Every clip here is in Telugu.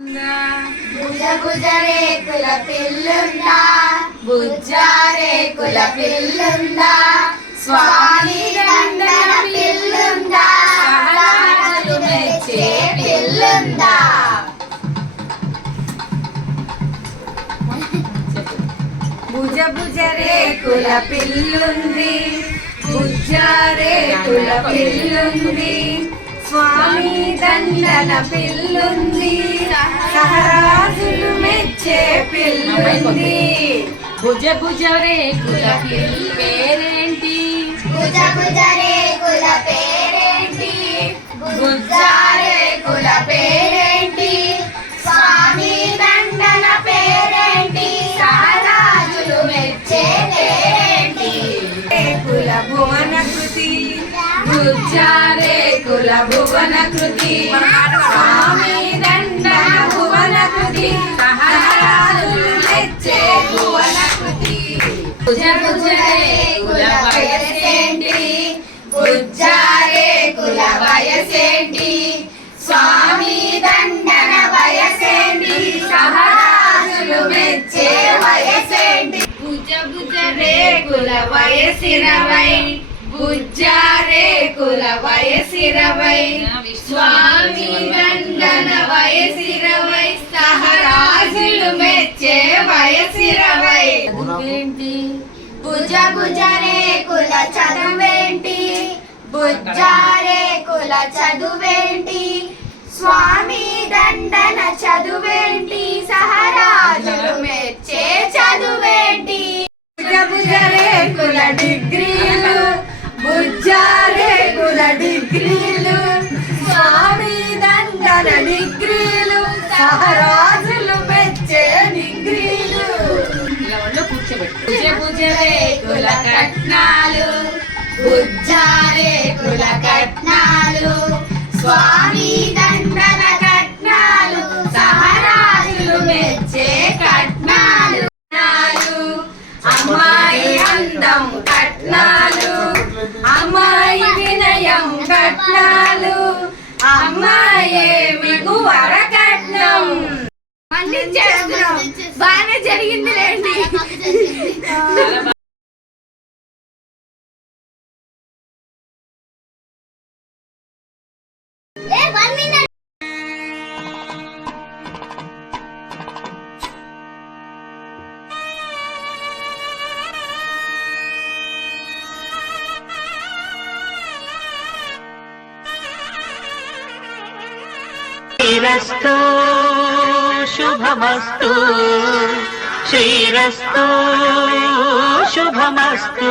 భుజ భుజ రేకుల పిల్లుందా? బుజ్జ రేకుల పిల్లుందా? స్వామి దండన పిల్లుందా? సహరాజులు మెచ్చే పిల్లుందా? భుజ భుజ రేకుల పిల్లుంది. భుజ రేకుల పిల్లుంది. స్వామి దండన పిల్లుంది. సహరాజులు మెచ్చే పిల్లుంది. భుజ భుజ రేకుల పేరేంటి? భుజ భుజ రేకుల పేరేంటి? భుజ రేకుల పేరేంటి? స్వామి దండన పేరేంటి? సహరాజులు మెచ్చే పేరేంటి? రేకుల భువన కృతి. భుజ కుల భువన కృతి స్వామి దండ భువన కృతి సహరాజులు మెచ్చే భువన కృతి. భుజ భుజ కుల వయసేంటి భుజ కుల వయసేంటి స్వామి దండన వయసేంటి సహరాజులు మెచ్చే వయసేంటి. భుజ భుజ రేకుల వయసిరవై భుజ రేకుల వయసిరవై స్వామి దండన వయసిరవై సహరాజులు మెచ్చే వయసిరవై. భుజ భుజ రేకుల చదువేంటి? భుజ రేకుల చదువేంటి? స్వామి దండన చదువేంటి? సహరాజులు మెచ్చే చదువేంటి? భుజ భుజ కట్నాలు భుజ కట్నాలు స్వామి దండన కట్నాలు సహరాజులు మెచ్చే కట్నాలు అమ్మాయి అందం కట్నాలు అమ్మాయి వినయం కట్నాలు అమ్మాయి మిగువర కట్నం. మళ్ళీ చేస్తున్నాం బాగానే జరిగింది. లేండి శ్రీరస్తు శుభమస్తు శ్రీరస్తు శుభమస్తు శ్రీరస్తు శుభమస్తు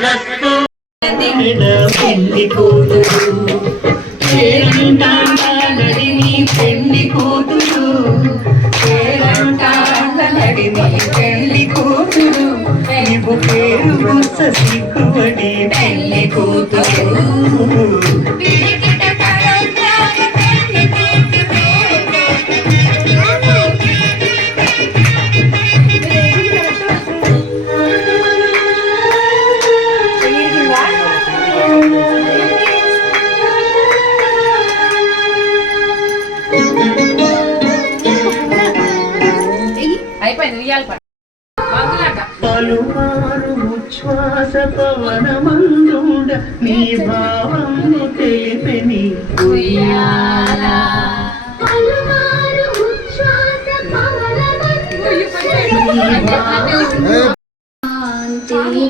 శ్రీరస్తు పెళ్ళి కూతురు నడిని పెళ్ళి కూతురు నడిని పెళ్ళి కూతురు. నీవు పేరు సిగ్గుబడి పెళ్ళి కూతురు. పలుమారు ఉచ్ఛ్వాస పవనమందుండ నీ భావము తెలిపెని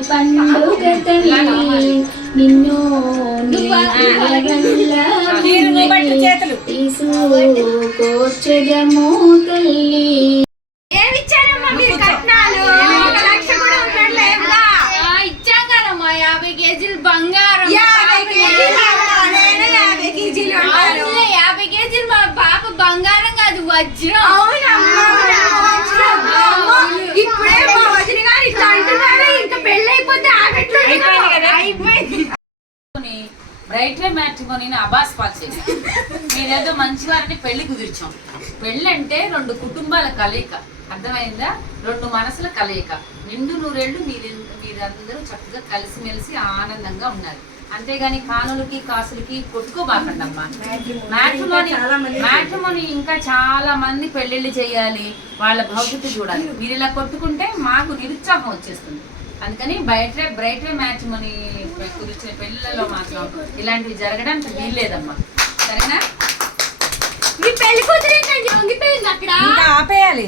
పండుగ తల్లి నిన్ను తీసుకోచదము తల్లి. ఇప్పుడే మా వదిన గారు ఇట్లా అంటున్నారు. ఇంకా పెళ్ళి అయిపోతే ఆగట్లేదు అయిపోయింది బ్రైట్ వే మ్యాట్రిమోని అబాస్ పాల్ చేశాం మీరేదో మంచివారిని పెళ్ళి కుదిర్చాం. పెళ్ళి అంటే రెండు కుటుంబాల కలయిక. అర్థమైందా? రెండు మనసుల కలయిక. నిండు నూరేళ్ళు మీరు మీరందరూ చక్కగా కలిసిమెలిసి ఆనందంగా ఉన్నారు. అంతేగాని కానులకి కాసులకి కొట్టుకోబాకండి అమ్మా మ్యాట్రిమోని మ్యాట్రిమోని ఇంకా చాలా మంది పెళ్ళిళ్ళు చేయాలి వాళ్ళ భవిష్యత్తు చూడాలి. మీరు ఇలా కొట్టుకుంటే మాకు నిరుత్సాహం వచ్చేస్తుంది. అందుకని బయట బ్రైట్ మ్యాచ్ మని కుదిర్చిన పెళ్ళిళ్ళలో మాత్రం ఇలాంటివి జరగడానికి వీల్లేదమ్మా. సరేనా? మీ పెళ్ళి కూతురు ఆపేయాలి.